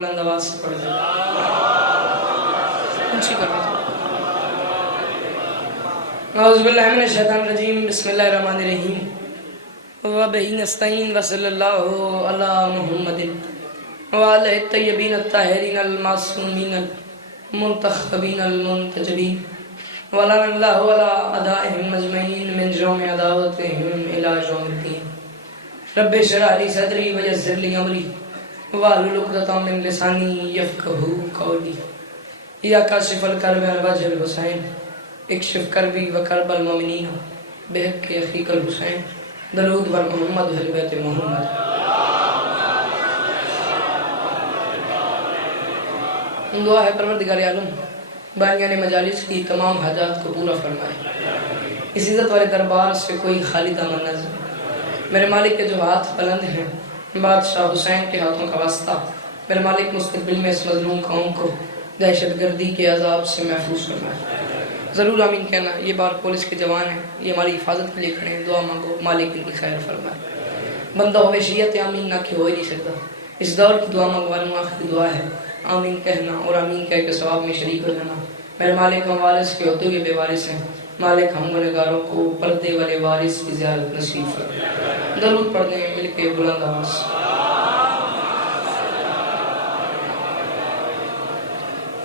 بلند آواز سے پڑھ دیں اونچی کر دیں اعوذ باللہ من الشیطان الرجیم بسم اللہ الرحمن الرحیم وبہ نستعین وصلی اللہ علی محمد وعلى الطیبین الطاہرین المعصومین المنتخبین المنتجبین ولعن اللہ علی اعدائهم اجمعین من جرم عداوتهم الی یوم الدین رب اشرح لی صدری ویسر لی امری واحلل عقدۃ من لسانی یفقهوا قولی یا کاشف الکرب عن وجه الحسین اکشف کربی و کرب المؤمنین بحق اخیک الحسین درود بر محمد اہل بیت محمد. دعا ہے پروردگار عالم بانیان مجالس کی تمام حاجات کو پورا فرمائے. اس عزت والے دربار سے کوئی خالی دامن نہ جائے. میرے مالک کے جو ہاتھ بلند ہیں بادشاہ حسین کے ہاتھوں کا واسطہ میرے مالک مستقبل میں اس مظلوم قوم کو دہشت گردی کے عذاب سے محفوظ فرمائے. ضرور آمین کہنا. یہ بار پولیس کے جوان ہیں, یہ ہماری حفاظت کے لیے کھڑے ہیں. دعا مانگو مالک ان کی خیر فرمائے. بندہ ہوئے شریعت آمین نہ کہ ہو ہی نہیں سکتا. اس دور کی دعا مانگوانے میں آخری دعا ہے آمین کہنا اور آمین کہہ کے ثواب میں شریک ہو جانا. میرے مالک ہم وارث کے ہوتے ہوئے بے وارث ہیں. مالک ہم گنہگاروں کو پردے والے وارث کی زیارت نصیب فرمائے. درود پڑھ دیں مل کے بلند آواز.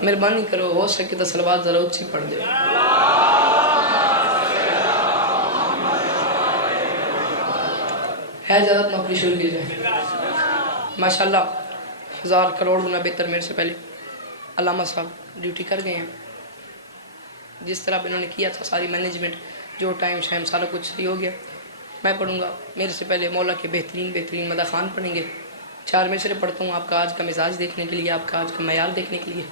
مہربانی کرو ہو سکے تو صلوات ذرا اچھی پڑھ دے. ہے اجازت نوکری شروع کی جائے. ماشاءاللہ 1000 کروڑ گنا بہتر میرے سے پہلے علامہ صاحب ڈیوٹی کر گئے ہیں. جس طرح انہوں نے کیا تھا ساری مینجمنٹ جو ٹائم شائم سارا کچھ صحیح ہو گیا. میں پڑھوں گا میرے سے پہلے مولا کے بہترین مدح خان پڑھیں گے. 4 مصرے پڑھتا ہوں آپ کا آج کا مزاج دیکھنے کے لیے, آپ کا آج کا معیار دیکھنے کے لیے.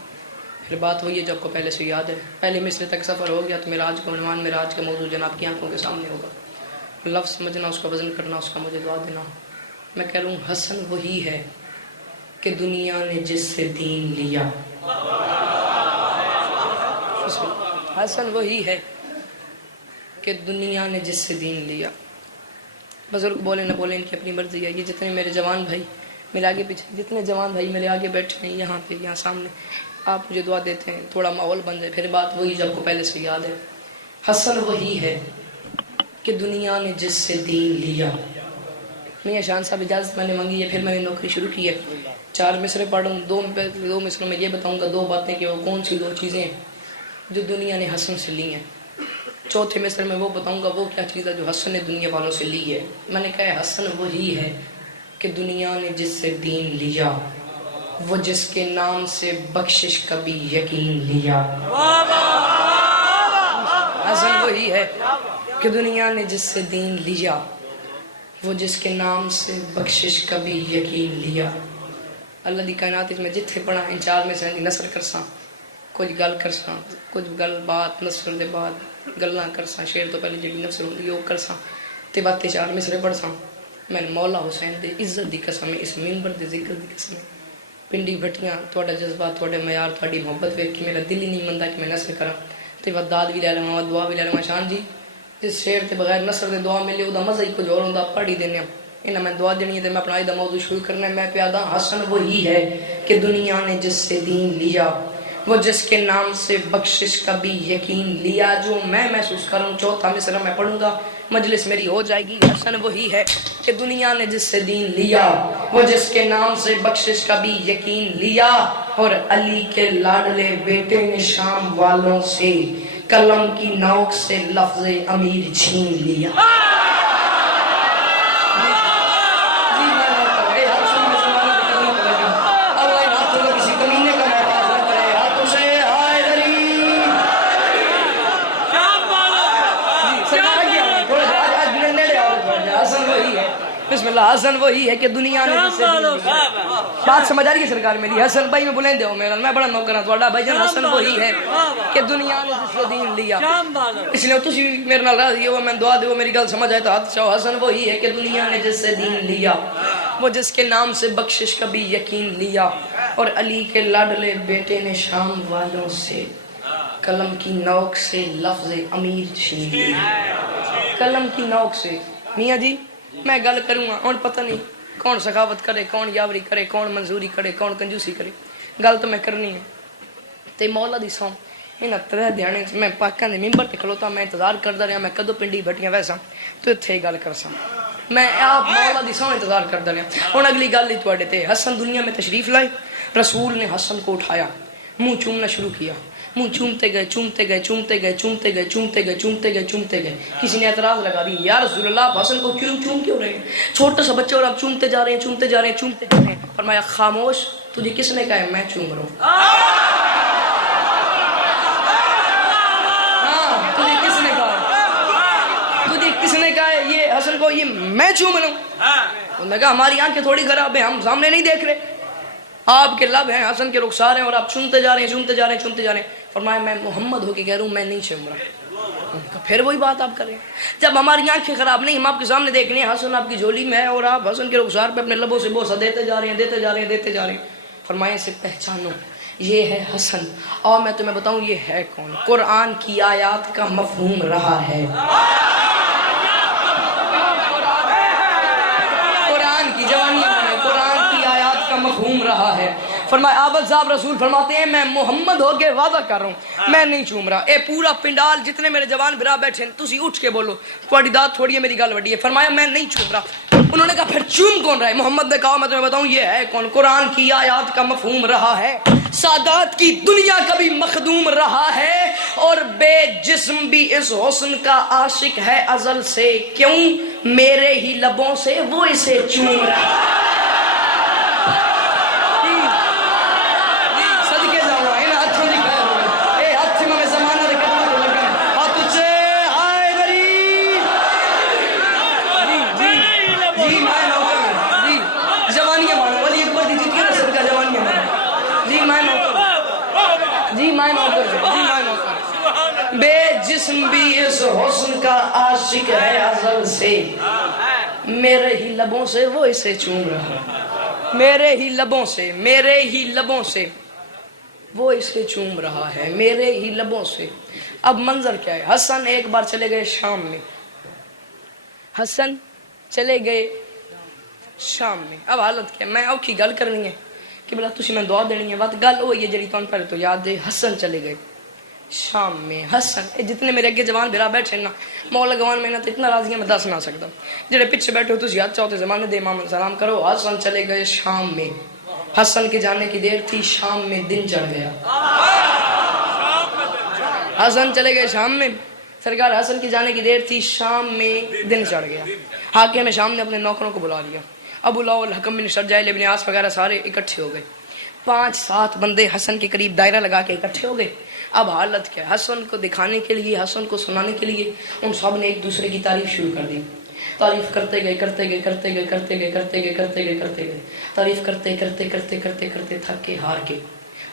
پھر بات وہی ہے جو آپ کو پہلے سے یاد ہے. پہلے مصرے تک سفر ہو گیا تو میرا آج کا عنوان میرا آج کا موضوع جناب کی آنکھوں کے سامنے ہوگا. لفظ سمجھنا, اس کا وزن کرنا, اس کا مجھے دعا دینا. میں کہہ رہا ہوں حسن وہی ہے کہ دنیا نے جس سے دین لیا. حسن وہی ہے کہ دنیا نے جس سے دین لیا. بزرگ بولے نہ بولے ان کی اپنی مرضی ہے. یہ جتنے میرے جوان بھائی میرے آگے پیچھے, جتنے جوان بھائی میرے آگے بیٹھے ہیں یہاں پہ یہاں سامنے, آپ مجھے دعا دیتے ہیں تھوڑا ماحول بن جائے. پھر بات وہی جو آپ کو پہلے سے یاد ہے. حسن وہی ہے کہ دنیا نے جس سے دین لیا. میاں شان صاحب اجازت میں نے مانگی ہے, پھر میں نے نوکری شروع کی ہے. 4 مصرے پڑھوں, 2 مصروں میں یہ بتاؤں گا 2 باتیں کہ وہ کون سی 2 چیزیں ہیں جو دنیا نے حسن سے لی ہیں. چوتھے مصرے میں وہ بتاؤں گا وہ کیا چیز ہے جو حسن نے دنیا والوں سے لی ہے. میں نے کہا ہے حسن وہی ہے کہ دنیا نے جس سے دین لیا, وہ جس کے نام سے بخشش کا بھی یقین لیا. حسن وہی ہے کہ دنیا نے جس سے دین لیا, وہ جس کے نام سے بخشش کا بھی یقین لیا. اللہ دی کائنات اس میں جتھے پڑھا ان 4 میں سے نثر کرساں, کچھ گل کرساں, کچھ گل بات نثر دے بعد گلاں کرساں, شعر تو پہلے جڑی نثر ہوندی وہ کرساں تے بات 4 مصرے پڑھساں. میں مولا حسین دے عزت دی قسم ہے, اس منبر دے ذکر دی قسم ہے. پنڈی بھٹیاں تہاڈا جذبات, تہاڈے معیار, تہاڈی محبت ویکھ کے میرا دل ہی نہیں مندا کہ میں نثر کراں تے وداد بھی لے لواں, دعا بھی لے لواں. شان جی جس شعر تے بغیر نثر دے دعا ملے او دا مزہ ہی کچھ اور ہوندا. پڑھ ہی دینے انہاں میں دعا دینی ہے تے میں اپنا دا موضوع شروع کرنا ہے. میں پیادا حسن وہی ہے کہ دنیا نے جس سے دین لیا, وہ جس کے نام سے بخشش کا بھی یقین لیا. جو میں محسوس کروں چوتھا مصرع میں پڑھوں گا, مجلس میری ہو جائے گی. حسن وہی ہے کہ دنیا نے جس سے دین لیا, وہ جس کے نام سے بخشش کا بھی یقین لیا, اور علی کے لاڈلے بیٹے نے شام والوں سے قلم کی نوک سے لفظ امیر چھین لیا. بسم اللہ. حسن وہی ہے کہ دنیا نے جس سے بات سمجھ آ رہی ہے سرکار میری. حسن بھائی میں بلند ہوں میرا, میں بڑا نوکر ہوں تھوڑا بھائی جان. حسن وہی ہے کہ دنیا نے جس سے دین لیا. اس لیے تسی میرے نال راضی ہو, میں دعا دیو میری گل سمجھ آئے تو ہاتھ چاہو. حسن وہی ہے کہ دنیا نے جس سے دین لیا, وہ جس کے نام سے بخشش کا بھی یقین لیا, اور علی کے لاڈلے بیٹے نے شام والوں سے قلم کی نوک سے لفظ امیر چھین لیا. قلم کی نوک سے. میاں جی میں گل کروں گا اور پتہ نہیں کون سخاوت کرے، کون یاوری کرے، کون منظوری کرے، کون کنجوسی کرے، گل تو میں کرنی ہے تے مولا دی سو انہاں 3 دیانے میں پاکاں دے ممبر تے کھلوتا، میں انتظار کردا رہیا میں کدو پنڈی بھٹیاں ویسا تو اتھے گل کرساں، میں آپ مولا دی سو انتظار کردا رہیا۔ ہن اگلی گل ہی تواڈے تے، حسن دنیا میں تشریف لائے، رسول نے حسن کو اٹھایا، منہ چومنا شروع کیا، منہ چومتے گئے چومتے گئے چومتے گئے چومتے گئے چومتے گئے چومتے گئے چومتے گئے۔ کسی نے اعتراض لگا دی، یا رسول اللہ آپ حسن کو کیوں چوم کیوں رہے ہیں؟ چھوٹا سا بچہ اور آپ چومتے جا رہے ہیں چومتے جا رہے ہیں چومتے جا رہے ہیں۔ فرمایا خاموش، تجھے کس نے کہا ہے میں چوم رہا ہوں؟ تجھے کس نے کہا؟ تجھے کس نے کہا ہے یہ حسن کو یہ میں چوم رہا ہوں؟ انہوں نے کہا ہماری آنکھیں تھوڑی خراب ہیں، ہم سامنے نہیں دیکھ رہے، آپ کے لب ہیں حسن کے رخسار ہیں اور آپ چومتے جا رہے ہیں چومتے جا رہے ہیں چومتے جا رہے ہیں۔ فرمایا میں محمد ہو کے کہہ رہا ہوں میں نہیں چوم رہا۔ پھر وہی بات آپ کر رہے ہیں، جب ہماری آنکھیں خراب نہیں، ہم آپ کے سامنے دیکھ رہے ہیں حسن آپ کی جھولی میں ہے اور آپ حسن کے رخسار پہ اپنے لبوں سے بوسہ دیتے جا رہے ہیں دیتے جا رہے ہیں دیتے جا رہے ہیں۔ فرمایا سے پہچانو یہ ہے حسن، اور میں تمہیں بتاؤں یہ ہے کون؟ قرآن کی آیات کا مفہوم رہا ہے، قرآن کی جوانیاں میں قرآن کی آیات کا مفہوم رہا ہے۔ فرمایا آبد صاحب رسول فرماتے ہیں میں محمد ہو کے وعدہ کر رہا ہوں میں نہیں چوم رہا۔ اے پورا پنڈال جتنے میرے جوان بھرا بیٹھے ہیں تسی اٹھ کے بولو، تھوڑی داد تھوڑی ہے میری گل وڈی ہے۔ فرمایا میں نہیں چوم رہا۔ انہوں نے کہا پھر چوم کون رہا ہے؟ محمد نے کہا میں تمہیں بتاؤں یہ ہے کون؟ قرآن کی آیات کا مفہوم رہا ہے، سادات کی دنیا کا بھی مخدوم رہا ہے، اور بے جسم بھی اس حسن کا عاشق ہے ازل سے، کیوں میرے ہی لبوں سے وہ اسے چوم رہا ہے۔ بے جسم بھی اس حسن کا عاشق ہے ازل سے، میرے ہی لبوں سے وہ اسے چوم رہا، میرے ہی لبوں سے میرے ہی لبوں سے وہ اسے چوم رہا ہے، میرے ہی لبوں سے۔ اب منظر کیا ہے؟ حسن ایک بار چلے گئے شام میں، حسن چلے گئے شام میں۔ اب حالت کیا؟ میں اوکھی گل کرنی ہے کہ بلا تسی میں دعا دینی ہے، بات گل وہی ہے جڑی تم پہلے تو یاد ہے۔ حسن چلے گئے شام میں، حسن جتنے میرے اگے جوان بھرا بیٹھے نا مولا گوان میں تو اتنا راضی ہے میں دس نہ سکتا، جڑے پیچھے بیٹھے ہو تسی ہاتھ چاہتے زمانے دے امام سلام کرو۔ حسن چلے گئے شام میں، حسن کے جانے کی دیر تھی، شام میں دن چڑھ گیا۔ حسن چلے گئے شام میں، سرکار حسن کے جانے کی دیر تھی، شام میں دن چڑھ گیا۔ حاکم شام نے اپنے نوکروں کو بلا لیا، ابو لاؤ الحکم بن شرجائل ابن عاص وغیرہ سارے اکٹھے ہو گئے، 5-7 بندے حسن کے قریب دائرہ لگا کے اکٹھے ہو گئے۔ اب حالت کیا ہے؟ حسن کو دکھانے کے لیے حسن کو سنانے کے لیے ان سب نے ایک دوسرے کی تعریف شروع کر دی، تعریف کرتے گئے کرتے گئے کرتے گئے کرتے گئے کرتے گئے کرتے گئے کرتے گئے تعریف کرتے کرتے کرتے کرتے کرتے تھک کے ہار کے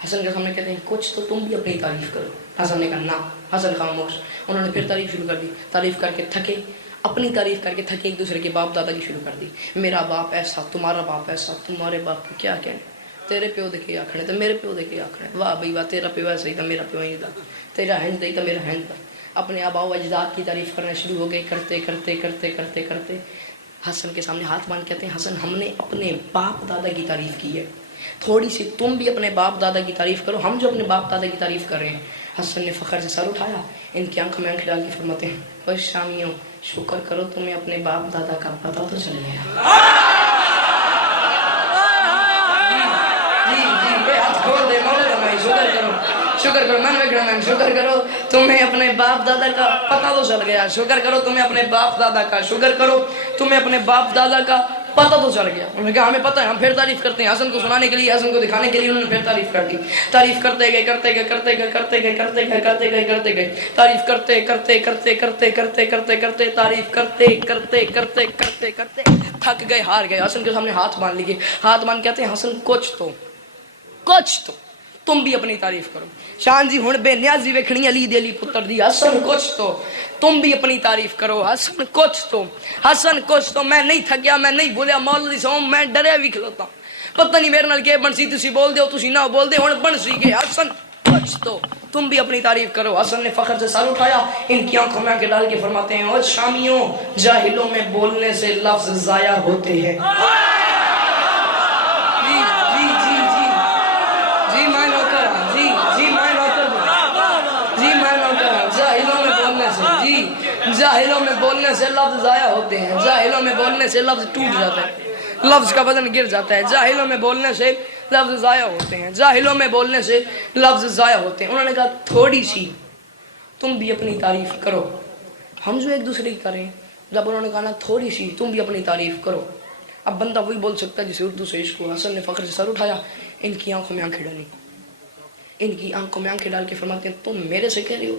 حسن کے سامنے کہتے ہیں کچھ تو تم بھی اپنی تعریف کرو۔ حسن نے کہا نہ، حسن خاموش۔ انہوں نے پھر تعریف شروع کر دی، تعریف کر کے تھکے، اپنی تعریف کر کے تھکے، ایک دوسرے کے باپ دادا کی شروع کر دی، میرا باپ ایسا، تمہارا باپ ایسا، تمہارے باپ کو کیا کہنے، تیرے پیو دے کے آکھنے تو میرے پیو دے کے آکھنے، واہ بھائی واہ، تیرا پیو ایسا ہی تھا میرا پیو ہی تھا، تیرا ہند ہی تھا میرا ہند تھا۔ اپنے آبا و اجداد کی تعریف کرنا شروع ہو گئے، کرتے کرتے کرتے کرتے کرتے حسن کے سامنے ہاتھ باندھ کہتے ہیں حسن ہم نے اپنے باپ دادا کی تعریف کی ہے، تھوڑی سی تم بھی اپنے باپ دادا کی تعریف کرو، ہم جو اپنے باپ دادا کی تعریف کر رہے ہیں۔ حسن نے فخر سے سر اٹھایا، ان کی آنکھوں میں آنکھ ڈال کے فرماتے ہیں اوے شامیوں شکر کرو تمہیں اپنے باپ دادا کا پتہ تو چل گیا۔ شکر کرو میں شکر کرو تمہیں اپنے باپ دادا کا پتہ تو چل گیا، شکر کرو تمہیں اپنے باپ دادا کا، شکر کرو تمہیں اپنے باپ دادا کا پتہ تو چل گیا۔ انہوں نے کہا ہمیں پتہ ہے، ہم پھر تعریف کرتے ہیں۔ حسن کو سنانے کے لیے، حسن کو دکھانے کے لیے انہوں نے پھر تعریف کر دی، تعریف کرتے گئے کرتے گئے کرتے گئے کرتے گئے کرتے گئے کرتے گئے کرتے گئے تعریف کرتے کرتے کرتے کرتے کرتے کرتے کرتے تعریف کرتے کرتے کرتے کرتے کرتے تھک گئے، ہار گئے۔ حسن کے سامنے ہاتھ باندھ لیے، ہاتھ باندھ کہتے ہیں حسن کچھ تو تم بھی اپنی تعریف کرو۔ شان جی ہن بے نیازی ویکھنی علی دے علی پتر دی، حسن کچھ تو تم بھی اپنی تعریف کرو، حسن کچھ تو میں نہیں تھکیا، میں نہیں بولیا، مولا دی سو میں ڈریا بھی کھلوتا، پتہ نہیں میرے نال کے بنسی، تسی بول دیو تسی نہ بول دے، ہن بن سی کہ حسن کچھ تو تم بھی اپنی تعریف کرو۔ حسن نے فخر سے سر اٹھایا، ان کی آنکھوں میں آنکھیں ڈال کے فرماتے ہیں او شامیوں، جاہلوں میں بولنے سے لفظ ضائع ہوتے ہیں۔ جاہلوں میں بولنے سے لفظ ضائع ہوتے ہیں، جاہلوں میں بولنے سے لفظ ٹوٹ جاتا ہے، لفظ کا وزن گر جاتا ہے، جاہلوں میں بولنے سے لفظ ضائع ہوتے ہیں، جاہلوں میں بولنے سے لفظ ضائع ہوتے ہیں۔ انہوں نے کہا تھوڑی سی تم بھی اپنی تعریف کرو، ہم جو ایک دوسرے کی کریں، جب انہوں نے کہا نا تھوڑی سی تم بھی اپنی تعریف کرو، اب بندہ وہی بول سکتا ہے جسے اردو سے عشق ہوا۔ حسن نے فخر سے سر اٹھایا، ان کی آنکھوں میں آنکھیں ڈالی، ان کی آنکھوں میں آنکھیں ڈال کے فرماتے ہیں تم میرے سے کہہ رہے ہو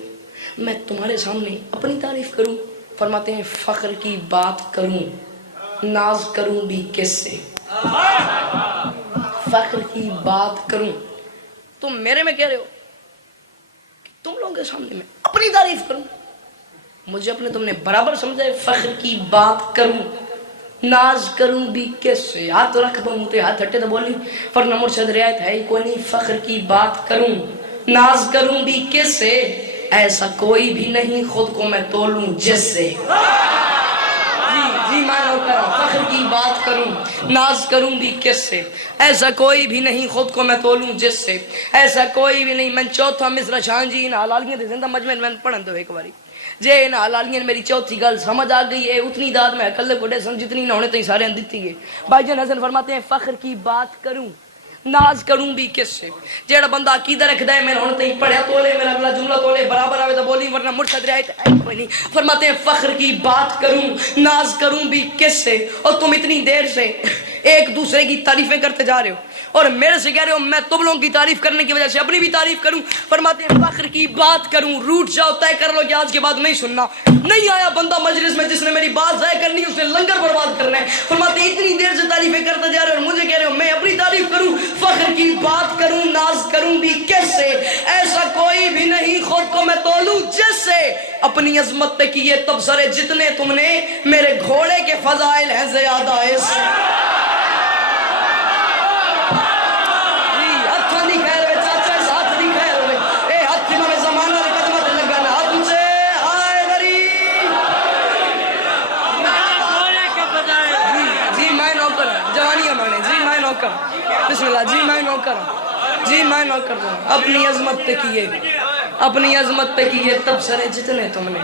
میں تمہارے سامنے اپنی تعریف کروں؟ فرماتے ہیں فخر کی بات کروں ناز کروں بھی کس سے، فخر کی بات کروں تم میرے میں کہہ رہے ہو کہ تم لوگوں کے سامنے میں اپنی تعریف کروں، مجھے اپنے تم نے برابر سمجھا ہے، فخر کی بات کروں ناز کروں بھی کس سے، ہاتھ تو رکھ دو منہ تے ہاتھ ہٹے تو بولی فرنا مرشد رعایت ہے ہی کوئی نہیں، فخر کی بات کروں ناز کروں بھی کس سے، ایسا کوئی بھی نہیں خود کو میں تولوں جس سے، جی میں نوکر ہوں، فخر کی بات کروں ناز کروں بھی کس سے، ایسا کوئی بھی نہیں خود کو میں تولوں جس سے، ایسا کوئی بھی نہیں۔ میں چوتھا مصرع شان جی ان حلالیاں دے زندہ مجمع میں پڑھن دو ایک باری جے ان حلالیاں میری چوتھی گل سمجھ آ گئی ہے، اتنی داد میں اکلے کوڑے سن جتنی نہ ہونے تھی سارے دیتی ہے۔ بھائی جان حسن فرماتے ہیں فخر کی بات کروں ناز کروں بھی کس سے، جیڑا بندہ عقیدہ رکھدا ہے میں ہن تے پڑھیا تولے میرا اگلا جملہ تولے برابر آوے تو بولی ورنہ مرشد رعایت ہے کوئی نہیں۔ فرماتے ہیں فخر کی بات کروں ناز کروں بھی کس سے، اور تم اتنی دیر سے ایک دوسرے کی تعریفیں کرتے جا رہے ہو اور میرے سے کہہ رہے ہو میں تم لوگوں کی تعریف کرنے کی وجہ سے اپنی بھی تعریف کروں۔ فرماتے ہیں فخر کی بات کروں، روٹ جاؤ طے کر لو کہ آج کے بعد نہیں سننا، نہیں آیا بندہ مجلس میں جس نے میری بات ضائع کرنی ہے اس نے لنگر برباد کرنا ہے۔ فرماتے ہیں اتنی دیر سے تعریفیں کرتے جا رہے ہو اور مجھے کہہ رہے ہو میں اپنی تعریف کروں، فخر کی بات کروں ناز کروں بھی کیسے، ایسا کوئی بھی نہیں خود کو میں تولوں جس سے، اپنی عظمت پہ کیے تبصرے جتنے تم نے میرے گھوڑے کے فضائل ہیں زیادہ اس بسم اللہ جی میں نوکر ہوں، جی میں نوکر ہوں، اپنی عظمت پہ کیے اپنی عظمت پہ کیے تبصرے جتنے تم نے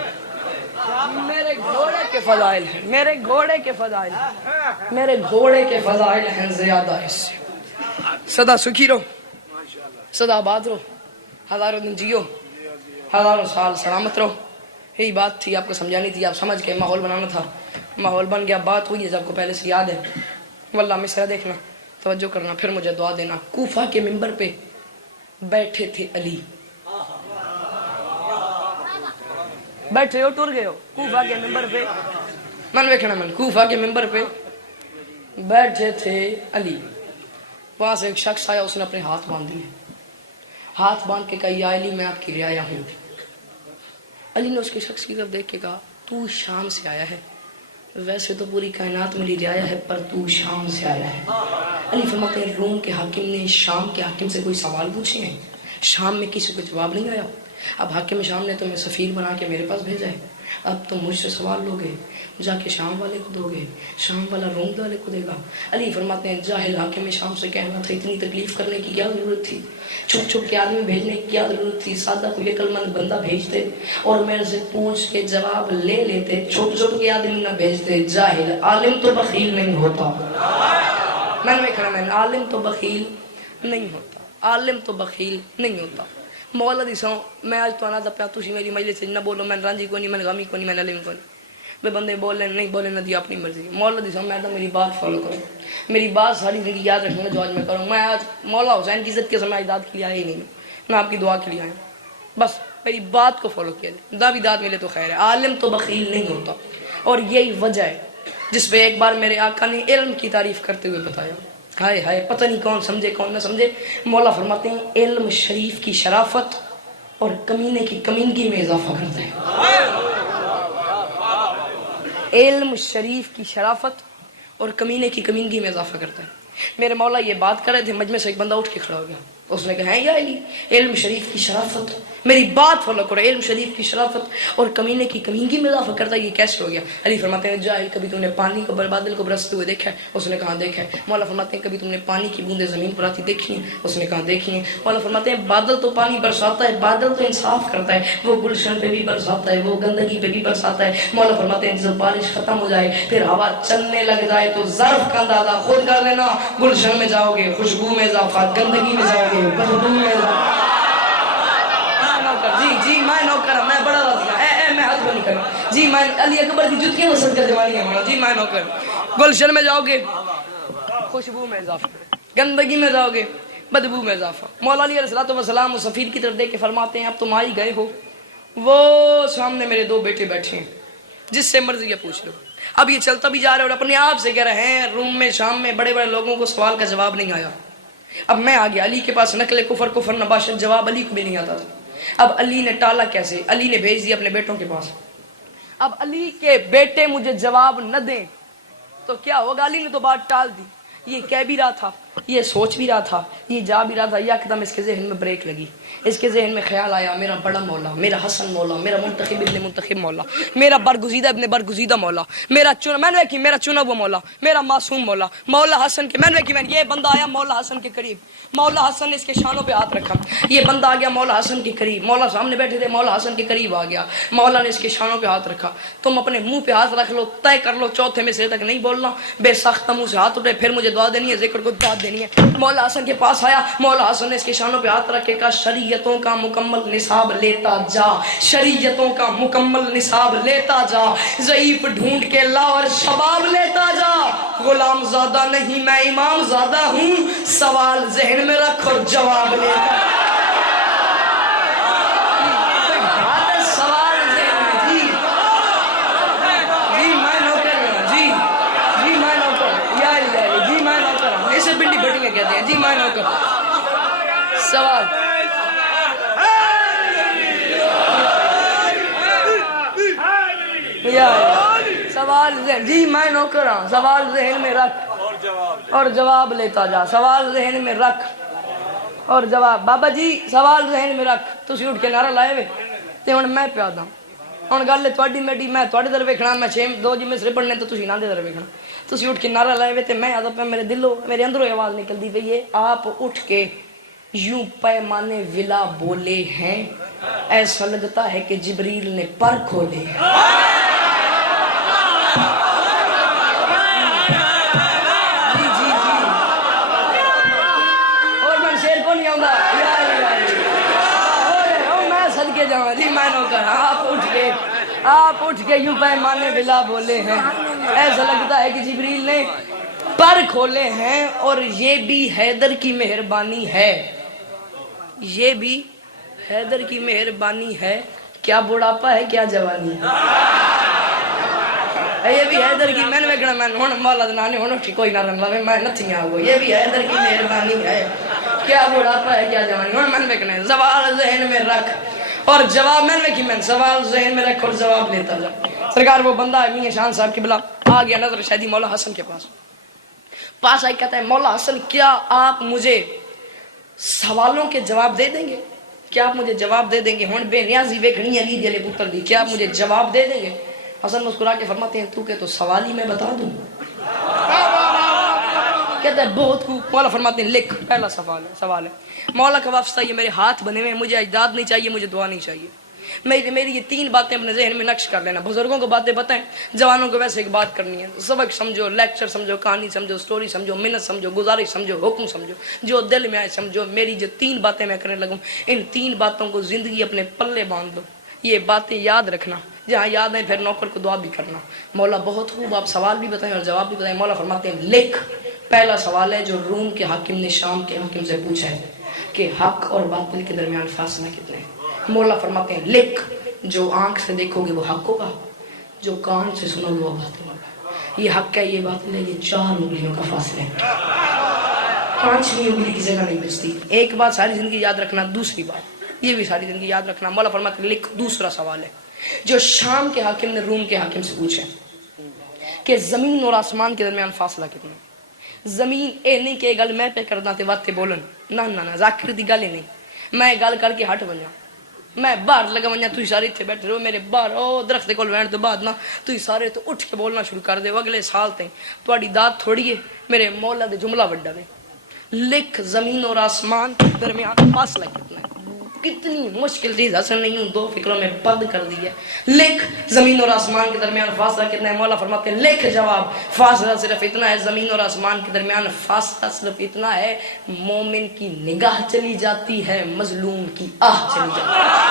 میرے گھوڑے کے فضائل ہیں، میرے گھوڑے کے فضائل ہیں، میرے گھوڑے کے فضائل ہیں زیادہ اس سے۔ سدا سکھی رہو، سدا آباد رہو، ہزاروں دن جیو، ہزاروں سال سلامت رہو، یہی بات تھی آپ کو سمجھانی تھی، آپ سمجھ کے ماحول بنانا تھا، ماحول بن گیا، بات ہوئی ہے جب کو پہلے سے یاد ہے۔ واللہ مصرع دیکھنا توجہ کرنا پھر مجھے دعا دینا۔ کوفہ کے منبر پہ بیٹھے تھے علی، بیٹھے ہو ٹر گئے ہو، کوفہ کے منبر پہ من ویکھنا من کوفہ کے منبر پہ بیٹھے تھے علی، وہاں سے ایک شخص آیا، اس نے اپنے ہاتھ باندھ دیے، ہاتھ باندھ کے کہا یا علی میں آپ کی رعایا ہوں۔ علی نے اس کے شخص کی طرف دیکھ کے کہا تو شام سے آیا ہے، ویسے تو پوری کائنات میری رعایا ہے پر تو شام سے آیا ہے۔ علی فرماتے ہیں روم کے حاکم نے شام کے حاکم سے کوئی سوال پوچھے ہیں، شام میں کسی کو جواب نہیں آیا، اب حاکم شام نے تمہیں سفیر بنا کے میرے پاس بھیجا ہے، اب تم مجھ سے سوال لو گے، جا کے شام والے کو دو گے، شام والا روم والے کو دے گا۔ علی فرماتے ہیں جاہل حاکم شام سے کہنا تھا اتنی تکلیف کرنے کی کیا ضرورت تھی، چھپ چھپ کے آدمی بھیجنے کی کیا ضرورت تھی، سادہ کوئی عقل مند بندہ بھیجتے اور میرے سے پوچھ کے جواب لے لیتے، چھپ چھپ کے آدمی نہ بھیجتے۔ جاہل عالم تو بخیل نہیں ہوتا، میں نے کہا میں عالم تو بخیل نہیں ہوتا، عالم تو بخیل نہیں ہوتا۔ مولا دی سو میں آج تو آنا تھا پیا تسی میری مجلس سے نہ بولو، میں رانجی کو نہیں، میں غمی کو نہیں، میں نلیم کو نہیں، بے بندے بولے نہیں بولے نہ دی اپنی مرضی۔ مولا دی سو میں تو میری بات فالو کرو، میری بات ساری زندگی یاد رکھنا جو آج میں کروں۔ میں آج مولا حسین کی عزت کے سمے داد کے لیے آیا ہی نہیں، نہ آپ کی دعا کے لیے آیا، بس میری بات کو فالو کیا جائے، دا بھی داد ملے تو خیر ہے۔ عالم تو بخیل نہیں ہوتا، اور یہی وجہ ہے جس پہ ایک بار میرے آقا نے علم کی تعریف کرتے ہوئے بتایا، ہائے ہائے پتہ نہیں کون سمجھے کون نہ سمجھے۔ مولا فرماتے ہیں علم شریف کی شرافت اور کمینے کی کمینگی میں اضافہ کرتا ہے، علم شریف کی شرافت اور کمینے کی کمینگی میں اضافہ کرتا ہے۔ میرے مولا یہ بات کر رہے تھے، مجمع سے ایک بندہ اٹھ کے کھڑا ہو گیا، اس نے کہا ہے یا علی، علم شریف کی شرافت، میری بات فالو کرو، علم شریف کی شرافت اور کمینے کی کمینگی میں اضافہ کرتا ہے، یہ کیسے ہو گیا؟ علی فرماتے ہیں جاہل کبھی تم نے پانی کو بادل کو برستے ہوئے دیکھا ہے؟ اس نے کہا دیکھا ہے۔ مولا فرماتے ہیں کبھی تم نے پانی کی بوندیں زمین پر آتی دیکھی ہیں؟ اس نے کہا دیکھی ہیں۔ مولا فرماتے ہیں بادل تو پانی برساتا ہے، بادل تو انصاف کرتا ہے، وہ گلشن پہ بھی برساتا ہے، وہ گندگی پہ بھی برساتا ہے۔ مولا فرماتے ہیں جب بارش ختم ہو جائے پھر ہوا چلنے لگ جائے تو ظرف کا اندازہ خود کر لینا، گلشن میں جاؤ گے خوشبو میں اضافہ، گندگی میں جاؤ گے بدبو میں اضافہ۔ جی میں نوکر ہوں، میں بڑا راضی، میں ہاتھ نہیں کروں جی، میں علی اکبر کی جتیاں وسط کر دیوانی ہے جی، میں نوکر۔ گلشن میں جاؤ گے خوشبو میں اضافہ، گندگی میں جاؤ گے بدبو میں اضافہ۔ مولا علی علیہ السلام سفیر کی طرف دیکھ کے فرماتے ہیں اب تم آ ہی گئے ہو، وہ سامنے میرے دو بیٹے بیٹھے ہیں، جس سے مرضی ہے پوچھ لو۔ اب یہ چلتا بھی جا رہا ہے اور اپنے آپ سے کہہ رہے ہیں روم میں شام میں بڑے بڑے لوگوں کو سوال کا جواب نہیں آیا، اب میں آ گیا۔ علی کے پاس نقل کفر نباشت جواب علی کو بھی نہیں آتا تھا۔ اب علی نے ٹالا کیسے؟ علی نے بھیج دیا اپنے بیٹوں کے پاس۔ اب علی کے بیٹے مجھے جواب نہ دیں تو کیا ہوگا؟ علی نے تو بات ٹال دی، یہ کہہ بھی رہا تھا، یہ سوچ بھی رہا تھا، یہ جا بھی رہا تھا، یہ اقدام اس کے ذہن میں بریک لگی، اس کے ذہن میں خیال آیا میرا بڑا مولا، میرا حسن مولا، میرا منتخب ابن منتخب مولا، میرا برگزیدہ ابن برگزیدہ مولا، میں نے کہ میرا چنا ہوا مولا، میرا معصوم مولا، مولا حسن کے، میں نے کہ یہ بندہ آیا مولا حسن کے قریب، مولا حسن نے اس کے شانوں پہ ہاتھ رکھا، یہ بندہ آ گیا مولا حسن کے قریب، مولا سامنے بیٹھے تھے، مولا حسن کے قریب آ گیا، مولا نے اس کے شانوں پہ ہاتھ رکھا، تم اپنے منہ پہ ہاتھ رکھ لو، طے کر لو چوتھے میں سے تک نہیں بولنا، بے سخت منہ سے ہاتھ اٹھے، پھر مجھے دعا دینی ہے، ذکر کو دعا دینی ہے۔ مولا حسن کے پاس آیا، مولا حسن نے اس کے شانوں پہ ہاتھ رکھ کے کہا شریعتوں کا مکمل نصاب لیتا جا، شریعتوں کا مکمل نصاب لیتا جا، ضعیف ڈھونڈ کے لا اور شباب لیتا جا، غلام زادہ نہیں میں امام زادہ ہوں، سوال ذہن میں رکھ اور جواب لیتا کہتے ہیں جی میں نوکر سوال سوال جی میں نوکر ہوں، سوال ذہن میں رکھ اور جواب لیتا جا، سوال ذہن میں رکھ اور جواب۔ بابا جی سوال ذہن میں رکھ، تسی اٹھ کے نعرہ لائے ہوئے تے ہن میں پیادا ہوں گل تھوڑی میڈی، میں تھوڑے در ویکھنا، میں 6 جی مصرے پڑھنے تو تسی نہ دے در ویکھنا، تسی اٹھ کے نعرہ لائے ہوئے تے میں آدھا پہ میرے دلوں میرے اندروں آواز نکل دی پئی ہے آپ اٹھ کے یوں پیمانے ولا بولے ہیں، ایسا لگتا ہے کہ جبریل نے پر کھولے۔ اور میں شیر کو نہیں آؤں میں صدقے جاؤں جی میں نوکر، آپ اٹھ کے یوں پیمانے ولا بولے ہیں، ایسا لگتا ہے کہ جبریل نے پر کھولے ہیں، اور یہ بھی حیدر کی مہربانی ہے، یہ بھی حیدر کی مہربانی ہے، کیا بڑھاپا ہے کیا جوانی ہے، یہ بھی حیدر کی میں نے ویکھنا میں ہن مولا دے نانے ہن کوئی نہ رن لاوے میں نتھی آ گئی، یہ بھی حیدر کی مہربانی ہے، کیا بڑھاپا ہے کیا جوانی، ہن میں ویکھنا ہے سوال ذہن میں رکھ اور جواب، میں نے کہ میں سوال ذہن میں رکھ اور جواب لیتا جا۔ سرکار وہ بندہ ہے میاں شان صاحب کی بلا آ گیا نظر شہدی مولا حسن کے پاس آئی، کہتا ہے مولا حسن کیا آپ مجھے سوالوں کے جواب دے دیں گے؟ کیا آپ مجھے جواب دے دیں گے؟ ہن بے نیازی ویکھنی علی دے پتر دی، کیا آپ مجھے جواب دے دیں گے؟ حسن مسکرا کے فرماتے ہیں تو کہ تو سوال ہی میں بتا دوں۔ کہتا ہے بہت خوب۔ مولا فرماتے ہیں لکھ، پہلا سوال ہے مولا کا واسطہ یہ میرے ہاتھ بنے ہوئے، مجھے اجداد نہیں چاہیے، مجھے دعا نہیں چاہیے، میری یہ 3 باتیں اپنے ذہن میں نقش کر لینا، بزرگوں کو باتیں بتائیں، جوانوں کو ویسے ایک بات کرنی ہے، سبق سمجھو، لیکچر سمجھو، کہانی سمجھو، سٹوری سمجھو، منت سمجھو، گزارش سمجھو، حکم سمجھو، جو دل میں آئے سمجھو، میری جو 3 باتیں میں کرنے لگوں ان 3 باتوں کو زندگی اپنے پلے باندھ دو، یہ باتیں یاد رکھنا، جہاں یاد ہیں پھر نوکر کو دعا بھی کرنا۔ مولا بہت خوب، آپ سوال بھی بتائیں اور جواب بھی بتائیں۔ مولا فرماتے ہیں لکھ، پہلا سوال ہے جو روم کے حاکم نے شام کے حاکم سے پوچھا ہے کہ حق اور باطل کے درمیان فاصلہ کتنے ہیں۔ مولا فرماتے ہیں لکھ، جو آنکھ سے دیکھو گے وہ حق ہوگا، جو کان سے سنو گے وہ باطل ہوگا، یہ حق ہے یہ باطل ہے، یہ 4 انگلیوں کا فاصلہ ہے، 5ویں انگلی کی جگہ نہیں بچتی۔ ایک بات ساری زندگی یاد رکھنا، دوسری بات یہ بھی ساری زندگی یاد رکھنا۔ مولا فرماتے ہیں لکھ، دوسرا سوال ہے جو شام کے حاکم نے روم کے حاکم سے پوچھا کہ زمین اور آسمان کے درمیان فاصلہ کتنا ہے۔ زمین اے نہیں کہ گل میں پہ کردا تے واتے بولن، نہ نہ نہ ذاکر دی گل ہی نہیں، میں گل کر کے ہٹ ونجا، میں باہر لگا ونجا، تھی سارے اتنے بیٹھے رہو میرے باہر او درخت کول وین تو بعد نہ تھی سارے تو اٹھ کے بولنا شروع کر دے، اگلے سال تیں تہاڈی داد تھوڑی ہے، میرے مولا دے جملہ وڈا نے، لکھ زمین اور آسمان کے درمیان فاصلہ کتنا ہے، کتنی مشکل چیز اصل نہیں ہوں، دو فکروں میں بند کر دی ہے، لکھ زمین اور آسمان کے درمیان فاصلہ کتنا ہے، مولا فرماتے ہیں لکھ جواب، فاصلہ صرف اتنا ہے، زمین اور آسمان کے درمیان فاصلہ صرف اتنا ہے، مومن کی نگاہ چلی جاتی ہے، مظلوم کی آہ چلی جاتی ہے۔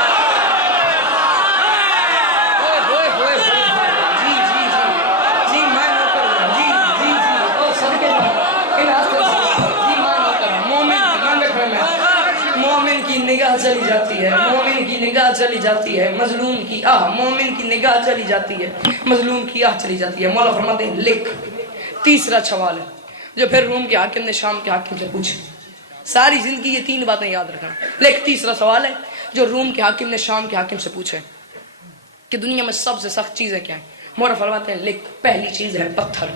نگاہ چلی جاتی ہے، مومن کی نگاہ چلی جاتی ہے، مظلوم کی آہ، مومن کی نگاہ چلی جاتی ہے، مظلوم کی آہ چلی جاتی ہے۔ مولا فرماتے ہیں لکھ، تیسرا سوال ہے جو پھر روم کے حاکم نے شام کے حاکم سے پوچھا، ساری زندگی یہ تین باتیں یاد رکھنا، لکھ تیسرا سوال ہے جو روم کے حاکم نے شام کے حاکم سے پوچھا کہ دنیا میں سب سے سخت چیزیں کیا ہیں، مولا فرماتے ہیں لکھ، پہلی چیز ہے پتھر،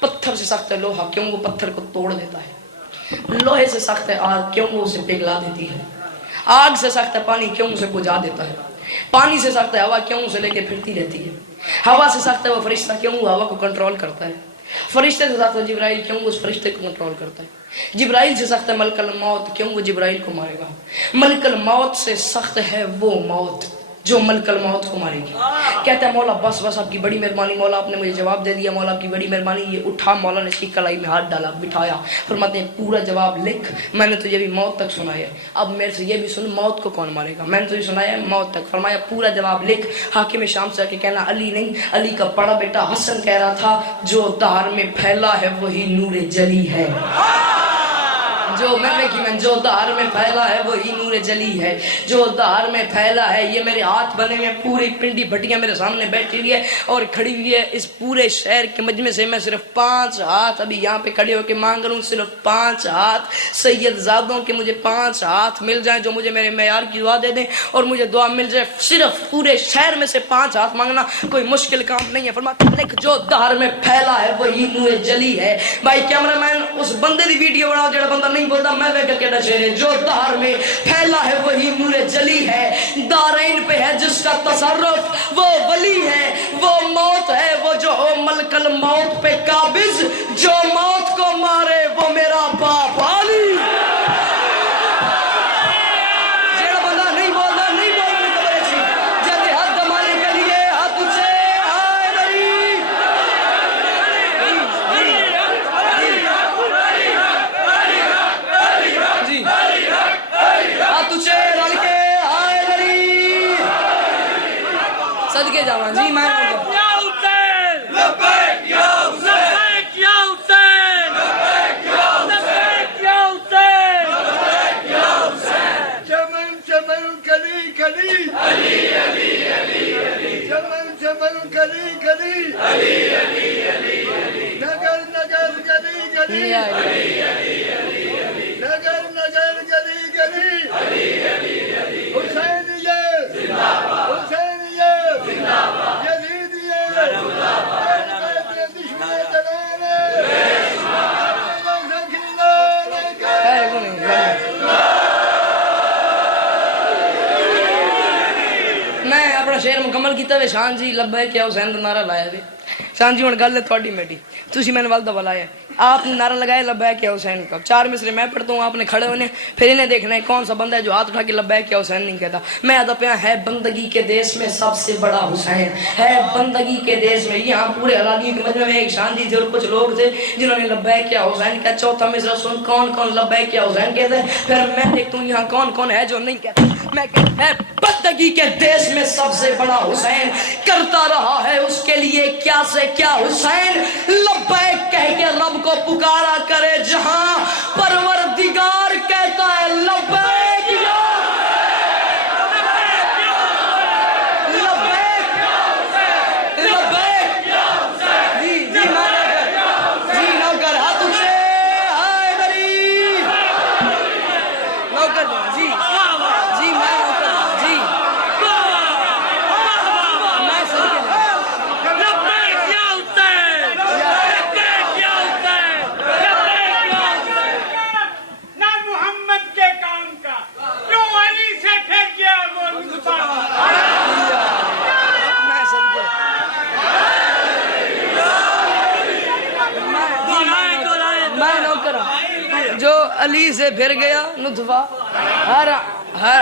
پتھر سے سخت ہے لوہا، کیوں وہ پتھر کو توڑ دیتا ہے، لوہے سے سخت ہے آگ، کیوں وہ اسے پگھلا دیتی ہے، آگ سے سخت ہے پانی، کیوں اسے بجھا دیتا ہے، پانی سے سخت ہے ہوا، کیوں اسے لے کے پھرتی رہتی ہے، ہوا سے سخت ہے وہ فرشتہ، کیوں وہ ہوا کو کنٹرول کرتا ہے، فرشتے سے سخت ہے جبرائیل، کیوں وہ اس فرشتے کو کنٹرول کرتا ہے، جبرائیل سے سخت ہے ملک الموت، کیوں وہ جبرائیل کو مارے گا، ملک الموت سے سخت ہے وہ موت جو ملک الموت کو مارے گی۔ کہتا ہے مولا بس بس آپ کی بڑی مہربانی، مولا آپ نے مجھے جواب دے دیا، مولا آپ کی بڑی مہربانی، یہ اٹھا، مولا نے اس کی کلائی میں ہاتھ ڈالا، بٹھایا، فرماتے ہیں پورا جواب لکھ، میں نے تجھے بھی موت تک سنایا، اب میرے سے یہ بھی سن موت کو کون مارے گا، میں نے تجھے سنایا موت تک، فرمایا پورا جواب لکھ، حاکم شام سے آ کے کہنا علی نہیں، علی کا بڑا بیٹا حسن کہہ رہا تھا جو دہر میں پھیلا ہے وہی نور جلی ہے، جو جو دہر میں پھیلا ہے وہی نور جلی ہے، جو دہر میں پھیلا ہے، یہ میرے ہاتھ بنے میں پوری پنڈی بھٹیاں میرے سامنے بیٹھی ہوئی ہے اور کھڑی ہوئی ہے، اس پورے شہر کے مجمع سے میں صرف 5 ہاتھ ابھی یہاں پہ کھڑے ہو کے مانگ رہا ہوں، صرف 5 ہاتھ سید زادوں کے مجھے 5 ہاتھ مل جائیں جو مجھے میرے معیار کی دعا دے دیں اور مجھے دعا مل جائے، صرف پورے شہر میں سے 5 ہاتھ مانگنا کوئی مشکل کام نہیں ہے، فرماتے ہیں لکھ جو دہر میں پھیلا ہے وہی نور جلی ہے۔ بھائی کیمرہ مین اس بندے دی ویڈیو بناؤ جڑا بندہ نہیں بولتا میں ویکھ کے ڈشے رہے، جو دہر میں پھیلا ہے وہی نور جلی ہے، دارین پہ ہے جس کا تصرف وہ ولی ہے، وہ موت ہے وہ جو ہو ملک الموت پہ قابض، جو موت کو مارے وہ میرا باپ علی۔ جڑا بندہ نہیں بولتا نہیں بولنے کو بڑے سی جلدی ہاتھ دمانے کے لیے ہاتھ اچھے آئے نری جی ہاتھ اچھے رل کے آئے نری صدقے جاواں جی میں شعر مکمل کیتا وے شان جی لبے کیا حسین دا نعرہ لایا وے شان جی ہن گل ہے تھوڑی میٹھی تسی میں نے والدہ بلایا آپ نے نعرہ لگایا لبیک یا حسین کا 4 مصرے میں پڑھتا ہوں آپ نے کھڑے ہونے پھر انہیں دیکھنا ہے کون سا بندہ ہے جو ہاتھ اٹھا کے لبیک یا حسین نہیں کہتا میں آدھا پیا ہے بندگی کے دیس میں سب سے بڑا حسین ہے بندگی کے دیس میں یہاں پورے حلالیوں کے مجمع میں ایک شان جی تھے اور کچھ لوگ تھے جنہوں نے لبیک یا حسین کہا چوتھا مصرہ سن کون کون لبیک یا حسین کہتے ہیں پھر میں دیکھتا ہوں یہاں کون کون ہے جو نہیں کہتا میں کہتا ہے بندگی کے دیس میں سب سے بڑا حسین کرتا رہا ہے اس کے لیے کیا سے کیا حسین لبیک کہہ کے رب کو پکارا کرے جہاں پروردگار کہتا ہے لبیک یا علی سے پھر گیا نطفہ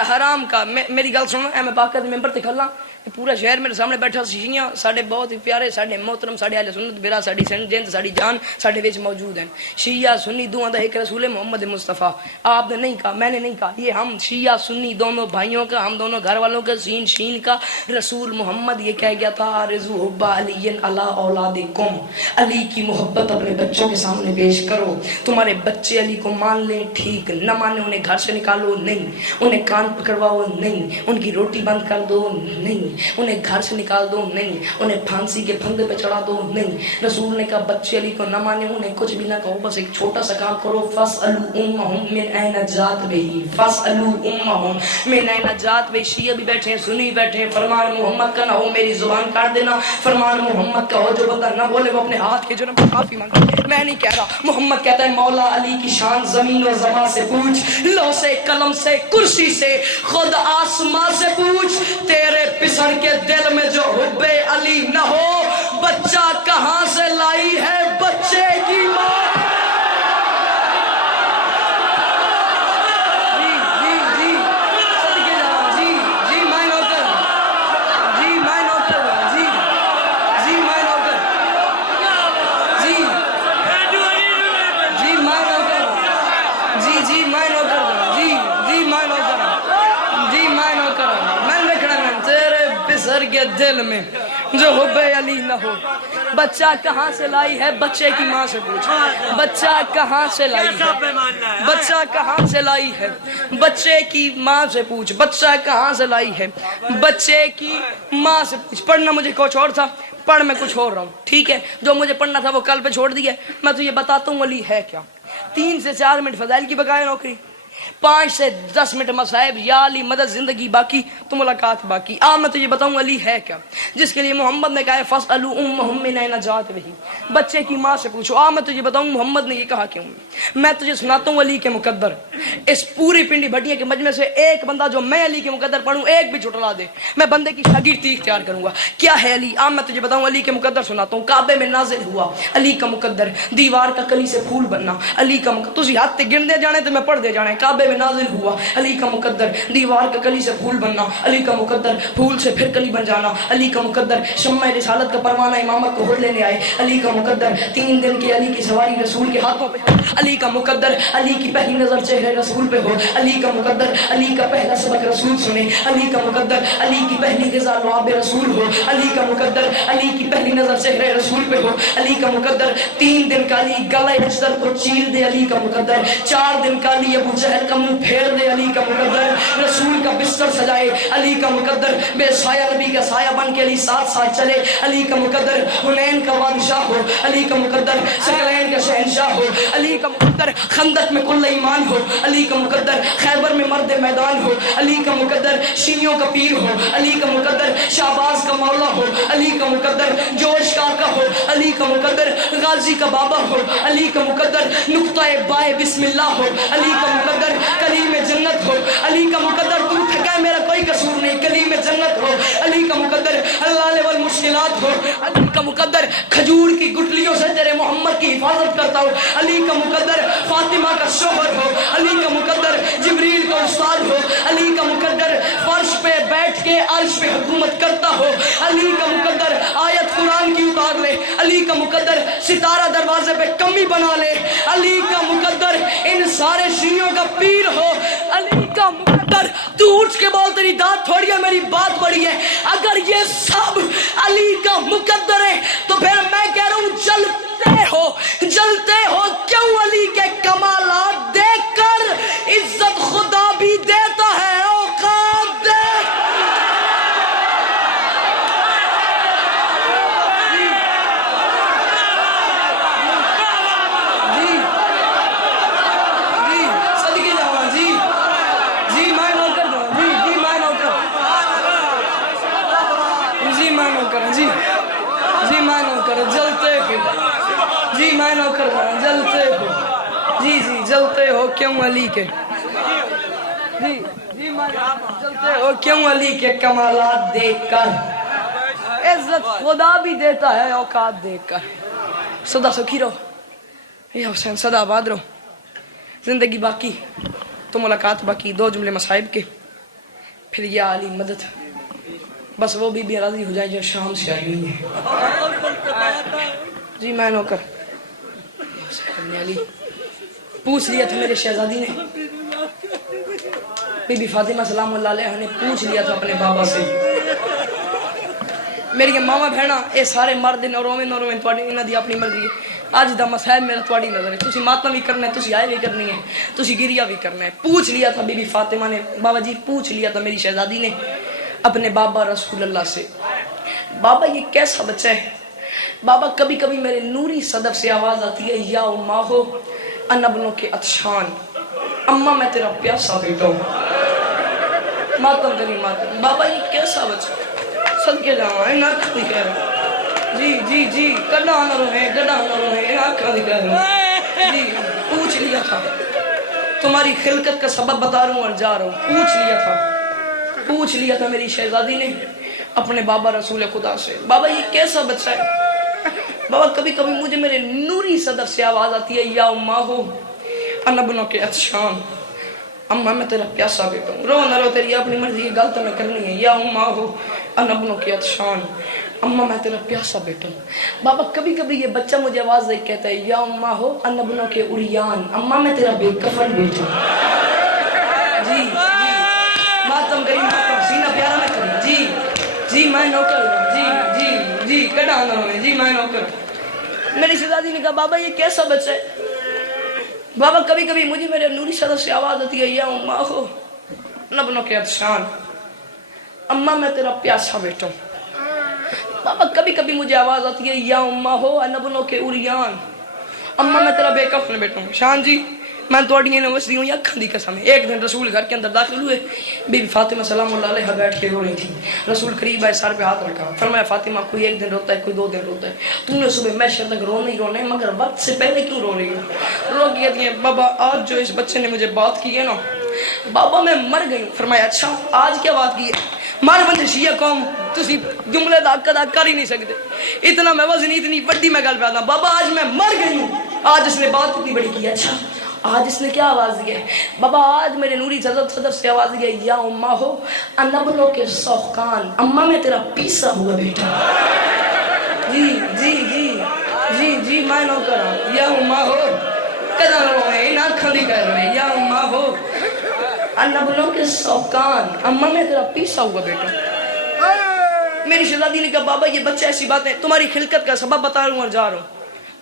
حرام کا. میری گل سنو, میں پاک دے ممبر تے کھلا, پورا شہر میرے سامنے بیٹھا, شیعہ ساڈے بہت ہی پیارے, ساڈے محترم, ساڈے اہل سنت برا, ساڈی جن ساڈی جان ساڈے وچ موجود ہیں. شیعہ سنی دونوں دا ایک رسول محمد مصطفیٰ. آپ نے نہیں کہا, میں نے نہیں کہا, یہ ہم شیعہ سنی دونوں بھائیوں کا, ہم دونوں گھر والوں کا سین شین کا رسول محمد یہ کہہ گیا تھا, آرزو حب علی علی اولادکم, علی کی محبت اپنے بچوں کے سامنے پیش کرو. تمہارے بچے علی کو مان لیں ٹھیک, نہ مانے انہیں گھر سے نکالو نہیں, انہیں کان پکڑواؤ نہیں, ان کی روٹی بند کر دو نہیں, انہیں گھر سے نکال دو نہیں, انہیں پھانسی کے پھندے پہ چڑھا دو نہیں. رسول نے کہا بچے علی کو نہ مانے انہیں کچھ بھی نہ کہو, بس ایک چھوٹا سا کام کرو, فاسألوا امہم من این جات بہی, فاسألوا امہم من این جات بہی. شیعہ بھی بیٹھے ہیں, سنی بیٹھے ہیں, فرمان محمد کا نہ ہو میری زبان کاٹ دینا, فرمان محمد کا ہو جو بندہ نہ بولے وہ اپنے ہاتھ کے جرم پر معافی مانگے. میں نہیں کہہ رہا, محمد کہتا ہے مولا علی کی شان زمین و زمان سے پوچھ, لو سے قلم سے کرسی سے خود آسمان سے پوچھ, تیرے پسر کے دل میں جو حب علی نہ ہو, بچہ کہاں سے لائی ہے بچے کی ماں. کے دل میں جو حب علی نہ ہو, بچہ کہاں سے لائی ہے بچے کی ماں سے پوچھ, بچہ کہاں سے لائی ہے, بچہ کہاں سے لائی ہے بچے کی ماں سے پوچھ, بچہ کہاں سے لائی ہے بچے کی ماں سے پوچھ. پڑھنا مجھے کچھ اور تھا, پڑھ میں کچھ اور رہا ہوں, ٹھیک ہے, جو مجھے پڑھنا تھا وہ کل پہ چھوڑ دیا. میں تو یہ بتاتا ہوں علی ہے کیا. 3 سے 4 منٹ فضائل کی بقایا نوکری, 5 سے 10 منٹ مصائب, یا علی مدد زندگی باقی تو ملاقات باقی. میں تو یہ بتاؤں علی ہے کیا, جس کے لیے محمد نے کہا ہے فاسألوا امہم من این جات بہی, بچے کی ماں سے پوچھو. میں تجھے بتاؤں محمد نے یہ کہا کیوں. میں تجھے سناتا ہوں علی کے مقدر. اس پوری پنڈی بھٹیا کے مجمع سے ایک بندہ جو میں علی کے مقدر پڑھوں, ایک بھی جھٹلا دے, میں بندے کی شاگردی اختیار کروں گا. کیا ہے علی؟ میں تجھے بتاؤں علی کے مقدر سناتا ہوں. کعبے میں نازل ہوا علی کا مقدر, دیوار کا کلی سے پھول بننا علی کا مقدر. تسی ہاتھ تے گن دے جانے تے میں پڑھ دے جانے. کعبے میں نازل ہوا علی کا مقدر, دیوار کا کلی سے پھول بننا علی کا مقدر, پھول سے پھر کلی بن جانا علی کا مقدر. شمع رسالت کا پروانہ امامت کو خود لینے آئے علی کا مقدر. 3 دن کی علی کی سواری رسول کے ہاتھوں پہ علی کا مقدر. علی کی پہلی نظر چہرے رسول پہ ہو علی کا مقدر. علی کا پہلا سبق رسول سنے علی کا مقدر. علی کی پہلی غذا لعاب رسول ہو علی کا مقدر. علی کی پہلی نظر چہرے رسول پہ ہو علی کا مقدر. 3 دن کا علی گلے اجدر کو چیر دے علی کا مقدر. 4 دن کا علی ابو جہل کا منہ پھیر دے علی کا مقدر. رسول کا بستر سجائے علی کا مقدر. بے سایہ نبی کا سایہ بن کے علی ساتھ ساتھ چلے علی کا مقدر. حنین کا بادشاہ ہو علی کا مقدر. ثقلین کا شہنشاہ ہو علی کا مقدر. خندق میں کل ایمان ہو علی کا مقدر. خیبر میں مرد میدان ہو علی کا مقدر. شیعوں کا پیر ہو علی کا مقدر. شہباز کا مولا ہو علی کا مقدر. جوش کا ہو علی کا مقدر. غازی کا بابا ہو علی کا مقدر. نقطہ بائے بسم اللہ ہو علی کا مقدر. کلیم جنت ہو علی کا مقدر. تو تھکا میرا کوئی قصور نہیں, کلیم جنت ہو علی کا مقدر. اللہ والمشکلات ہو علی کا مقدر. کھجور کی گٹلیوں سے تیرے محمد کی حفاظت کرتا ہو علی کا مقدر. فاطمہ کا شوہر ہو علی کا مقدر. جبریل کا استاد ہو علی کا مقدر. فرش پہ بیٹھ کے عرش پہ حکومت کرتا ہو علی کا مقدر. آیت قرآن کی اتار لے علی کا مقدر. ستارہ دروازے پہ کمی بنا لے علی کا مقدر. ان سارے شیعوں کا پیر ہو علی کا مقدر. تو اٹھ کے بول, تیری داد تھوڑی ہے میری بات بڑی ہے. اگر یہ سب علی کا مقدر ہے تو پھر میں کہہ رہا ہوں جلتے ہو کیوں علی کے کمالات دیکھ کر. عزت خدا بھی دیتا ہے, اوقات دیکھ. جلتے ہو کیوں علی کے, جلتے ہو کیوں علی کے کمالات دیکھ کر. عزت خدا بھی دیتا ہے اوقات دیکھ کر. سدا سکھی رہو یا حسین, سدا آباد رہو. زندگی باقی تو ملاقات باقی، 2 جملے مصائب کے، پھر یا علی مدد، بس وہ بھی راضی ہو جائے جو شام سے آئی ہوئی ہے۔ جی میں نوکر علی پوچھ لیا تھا میرے شہزادی نے، بی بی فاطمہ سلام اللہ علیہ نے پوچھ لیا تھا اپنے بابا سے، میری ماما بہنا اے سارے مرد نہ رویں تواڈی انہاں دی اپنی مرضی ہے، اج دا مسائل میرا تواڈی نظر ہے، تسی ماتم بھی کرنا ہے، تسی آئے بھی کرنی ہے، تسی گریا بھی کرنا ہے۔ پوچھ لیا تھا بی بی فاطمہ نے، بابا جی پوچھ لیا تھا میری شہزادی نے اپنے بابا رسول اللہ سے، بابا یہ کیسا بچہ ہے؟ بابا کبھی کبھی میرے نوری صدف سے آواز آتی ہے، یا اماں ہو ان ابنوں کے عطشان، اماں میں تیرا پیاسا بیٹا ہوں، ماتم کری ماتم۔ بابا یہ کیسا بچہ ہے؟ صدقے جاواں ہے، ناکھ دی کہہ رہا جی گڈا نہ روئے آنکھاں دی کہہ رہا جی۔ پوچھ لیا تھا، تمہاری خلقت کا سبب بتا رہا ہوں اور جا رہا ہوں۔ پوچھ لیا تھا میری شہزادی نے اپنے بابا رسول خدا سے، بابا یہ کیسا بچہ ہے؟ بابا کبھی کبھی مجھے میرے نوری صدف سے آواز آتی ہے، یا اماں ہو ان ابنوں کے عطشان، اماں میں تیرا پیاسا بیٹا ہوں، رو نہ رو تیری اپنی مرضی کی غلط میں کرنی ہے، یا اماں ہو ان ابنوں کے عطشان، اماں میں تیرا پیاسا بیٹا ہوں۔ بابا کبھی کبھی یہ بچہ مجھے آواز دے کہتا ہے، یا اماں ہو ان ابنوں کے عریان، اماں میں تیرا بے کفن بیٹا ہوں۔ جی ماتم کری ماتم، سینہ پیارا نہ کری جی میں نوکر ہوں، جی کڈا نہ رویں، جی میں نوکر۔ میری شہزادی نے کہا بابا یہ کیسا بچہ ہے؟ بابا کبھی کبھی مجھے میرے نوری صدف سے آواز آتی ہے، یا اماں ہو نبنوں کے عطشان، اماں میں تیرا پیاسا بیٹا ہوں۔ بابا کبھی کبھی مجھے آواز آتی ہے، یا اماں ہو نبنوں کے عریان، اماں میں تیرا بے کفن بیٹا ہوں۔ شان جی میں توڑی نے وسدی ہوں، اکھاں دی قسم ہے۔ ایک دن رسول گھر کے اندر داخل ہوئے، بی بی فاطمہ سلام اللہ علیہ بیٹھ کے رو رہی تھی، رسول قریب آئے، سر پہ ہاتھ رکھا، فرمایا فاطمہ کوئی 1 دن روتا ہے، کوئی 2 دن روتا ہے، تم نے صبح محشر تک رونا ہی رونا ہے، مگر وقت سے پہلے کیوں رو رہی ہو؟ رو کے کہتی ہیں بابا آج جو اس بچے نے مجھے بات کی ہے نا بابا میں مر گئی ہوں۔ فرمایا اچھا آج کیا بات کی ہے؟ مار بندے شیعہ قوم تسی جملے دا ادا کر ہی نہیں سکتے، اتنا میں وزنی اتنی بڑی میں گل پہ بابا آج میں مر گئی ہوں، آج اس نے بات اتنی بڑی کی ہے۔ اچھا آج اس نے کیا آواز دی ہے؟ بابا آج میرے نوری صدف سے آواز دی ہے، یا اماں ہو انبلوں کے سوخان، اماں میں تیرا پیسا ہوا بیٹا۔ جی میں نو کرا، یا اماں ہو کدھا روئے ان آنکھاں دی کہہ رہے، یا اماں ہو انبلوں کے سوخان، اماں میں تیرا پیسا ہوا بیٹا۔ میری شہزادی نے کہا بابا یہ بچہ ایسی بات ہے، تمہاری خلقت کا سبب بتا رہا ہوں اور جا رہا ہوں،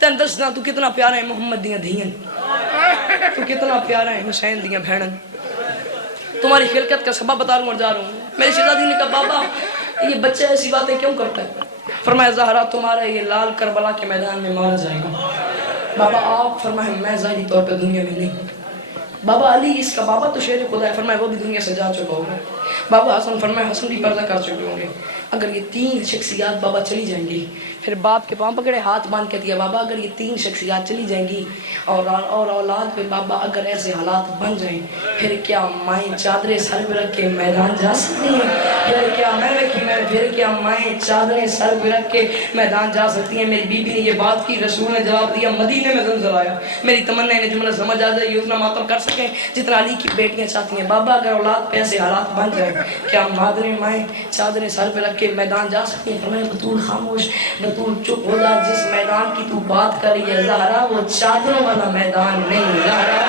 تین دسنا تو کتنا پیارا ہے محمد دیاں دھیاں، تو کتنا پیارا ہے حسین دیاں بہنن، تمہاری خلقت کا سبب بتا رہا ہوں اور جا رہا ہوں۔ میری شہزادی نے کہا بابا یہ بچہ ایسی باتیں کیوں کرتا ہے؟ فرمایا زہرا تمہارا یہ لال کربلا کے میدان میں مارا جائے گا۔ بابا آپ فرمائے میں ظاہری طور پہ دنیا میں نہیں۔ بابا علی اس کا بابا تو شیر خدا ہے، فرمایا وہ بھی دنیا سے جا چکا ہوگا۔ بابا حسن فرمایا حسن بھی پردہ کر چکے ہوں گے۔ اگر یہ 3 شخصیات بابا چلی جائیں گی، پھر باپ کے پاؤں پکڑے ہاتھ باندھ کے دیا بابا اگر یہ 3 شخصیات چلی جائیں گی اور اولاد پہ بابا اگر ایسے حالات بن جائیں، پھر کیا مائیں چادریں سر پہ رکھ کے میدان جا سکتی ہیں؟ پھر کیا مائیں چادریں سر پہ رکھ کے میدان جا سکتی ہیں؟ میری بی بی نے یہ بات کی، رسول نے جواب دیا مدینے میں زلزلہ آیا۔ میری تمنا ہے جملہ سمجھ آ جائے یہ اتنا ماتم کر سکیں جتنا علی کی بیٹیاں چاہتی ہیں۔ بابا اگر اولاد پہ ایسے حالات بن جائیں، کیا مادریں مائیں چادریں سر پہ رکھ کے میدان جا سکتی ہیں؟ فرمایا بطول خاموش، بطول چپ ہو جا، جس میدان کی تو بات کر رہی ہے زہرا وہ چادروں والا میدان نہیں۔ زہرا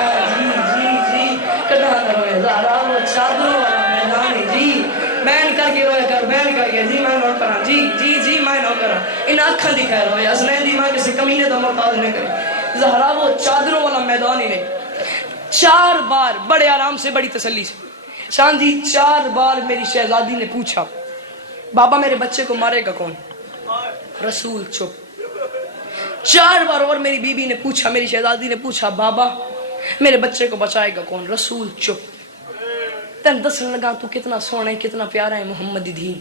جی کٹا نہ روئے، زہرا وہ چادروں والا میدان ہے۔ جی بین کر کے رویا کر، بین کر کے، جی میں نو کرا، جی میں نو کرا، ان آنکھاں دی خیر ہوئے حسنین دی ماں کسی کمینے دا محتاج نہ کرے، زہرا وہ چادروں والا میدان ہی نہیں۔ 4 بار بڑے آرام سے بڑی تسلی سے شان جی 4 بار میری شہزادی نے پوچھا بابا میرے بچے کو مارے گا کون؟ رسول چپ۔ 4 بار اور میری بی بی نے پوچھا، میری شہزادی نے پوچھا بابا میرے بچے کو بچائے گا کون؟ رسول چپ۔ تین دسن لگا تو کتنا سونا ہے، کتنا پیارا ہے محمد دی دھی،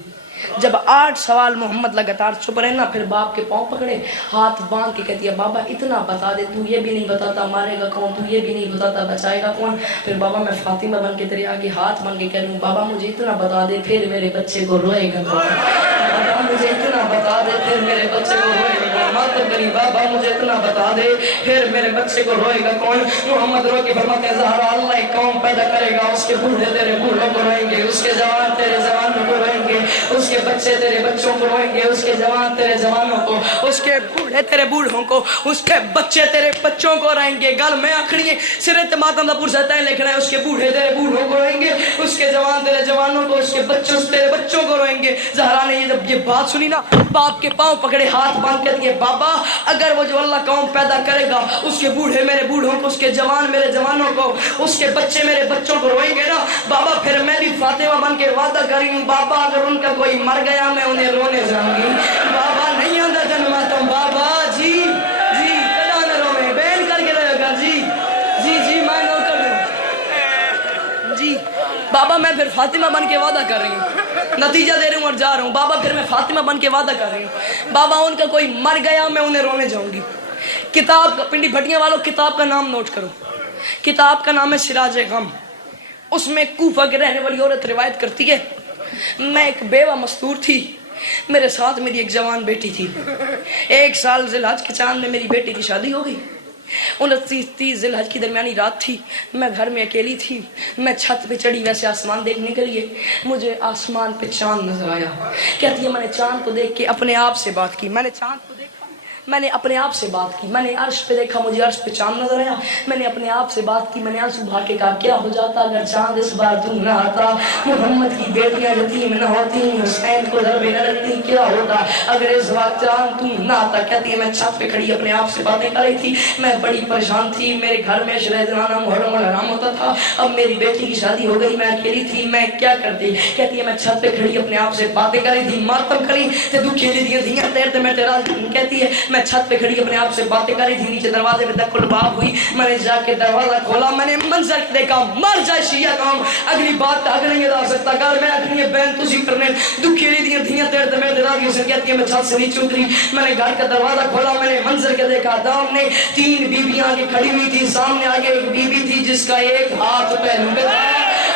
جب 8 سوال محمد لگاتار چپ رہے نا، پھر باپ کے پاؤں پکڑے، ہاتھ باندھ کے کہتی ہے بابا اتنا بتا دے، تو یہ بھی نہیں بتاتا مارے گا کون، تو یہ بھی نہیں بتاتا بچائے گا کون. پھر بابا میں فاطمہ بن کے تیرے آگے ہاتھ بن کے کہہ رہی ہوں بابا مجھے اتنا بتا دے پھر میرے بچے کو روئے گا کون. بابا مجھے اتنا بتا دے پھر میرے بچے کو روئے گا کون. ماتم کری بابا مجھے اتنا بتا دے پھر میرے بچے کو روئے گا کون. محمد رو کے فرماتے ہیں زہرا اللہ ایک قوم پیدا کرے گا، اس کے بوڑھے تیرے بوڑھوں کو روئیں گے، اس کے جوان تیرے جوانوں کو روئیں گے، اس کے بچے تیرے بچوں کو روئیں گے، اس کے جوان تیرے جوانوں کو، اس کے بوڑھے تیرے بوڑھوں کو، اس کے بچے تیرے بچوں کو روئیں گے. گل میں آخری ہے سرت ماتم دا پرستا ہے لکھنا ہے اس کے بوڑھے تیرے بوڑھوں کو روئیں گے، اس کے جوان تیرے جوانوں کو، اس کے بچوں تیرے بچوں کو روئیں گے. زہرا نے جب یہ بات سنی نا، باپ کے پاؤں پکڑے، ہاتھ باندھ کر دیے بابا اگر وہ جو اللہ قوم پیدا کرے گا اس کے بوڑھے میرے بوڑھوں کو، اس کے جوان میرے جوانوں کو، اس کے بچے میرے بچوں کو روئیں گے نا بابا، پھر میں بھی فاطمہ بن کے وعدہ کری ہوں بابا اگر ان کا کوئی مر گیا میں انہیں رونے جاؤں گی. بابا نہیں آندا جن ماتم بابا جی جی کدا نہ روے بین کر کے رہے گا جی جی جی میں نو کر دوں جی. بابا میں پھر فاطمہ بن کے وعدہ کر رہی ہوں، نتیجہ دے رہا ہوں اور جا رہا ہوں. بابا پھر میں فاطمہ بن کے وعدہ کر رہی ہوں بابا ان کا کوئی مر گیا میں انہیں رونے جاؤں گی. کتاب کا پنڈی بھٹیاں والوں کتاب کا نام نوٹ کرو، کتاب کا نام ہے سراج غم. اس میں کوفہ کے رہنے والی عورت روایت کرتی ہے میں ایک بیوہ مستور تھی، میرے ساتھ میری ایک جوان بیٹی تھی. 1 سال ذی الحج کے چاند میں میری بیٹی کی شادی ہو گئی. 29-30 ذی الحج کی درمیانی رات تھی، میں گھر میں اکیلی تھی، میں چھت پہ چڑھی ویسے آسمان دیکھنے کے لیے، مجھے آسمان پہ چاند نظر آیا. کہتی ہے میں نے چاند کو دیکھ کے اپنے آپ سے بات کی، میں نے چاند کو دیکھا میں نے اپنے آپ سے بات کی، میں نے عرش پہ دیکھا مجھے عرش پہ چاند نظر آیا، میں نے اپنے آپ سے بات کی، میں نے آنسو بھر کے کہا کیا ہو جاتا اگر چاند اس بار تو نہ آتا، محمد کی بیٹیاں یتیم نہ ہوتی، حسین کو ضربے نہ لگتی، کیا ہوتا اگر اس بار چاند تو نہ آتا. کہتی ہے میں چھت پہ کھڑی اپنے آپ سے باتیں کر رہی تھی، میں بڑی پریشان تھی، میرے گھر میں شرح زنانہ محرم الحرام ہوتا تھا، اب میری بیٹی کی شادی ہو گئی، میں اکیلی تھی، میں کیا کرتی. کہتی ہے میں چھت پہ کھڑی اپنے آپ سے باتیں کر رہی تھی، ماتم کری تے دکھی دی دیاں تیرتے میں تیرا. کہتی ہے میں چھت پہ کھڑی اپنے آپ سے باتیں کر رہی تھی، نیچے دروازے پہ دکل باب ہوئی، میں نے جا کے دروازہ کھولا، میں نے منظر دیکھا مر جائے شیعہ قوم اگلی بات تک نہیں ادا سکتا گھر میں اگلی بہن تجھی کرنے دکھی دیاں دیاں تیرتے میں تیرا. دی کہتی ہے میں چھت سے نیچے اتری، میں نے گھر کا دروازہ کھولا، میں نے منظر کے دیکھا دام نے 3 بیویاں آگے کھڑی ہوئی تھی، سامنے آگے ایک بیوی تھی جس کا ایک ہاتھ پہلو پہ تھا،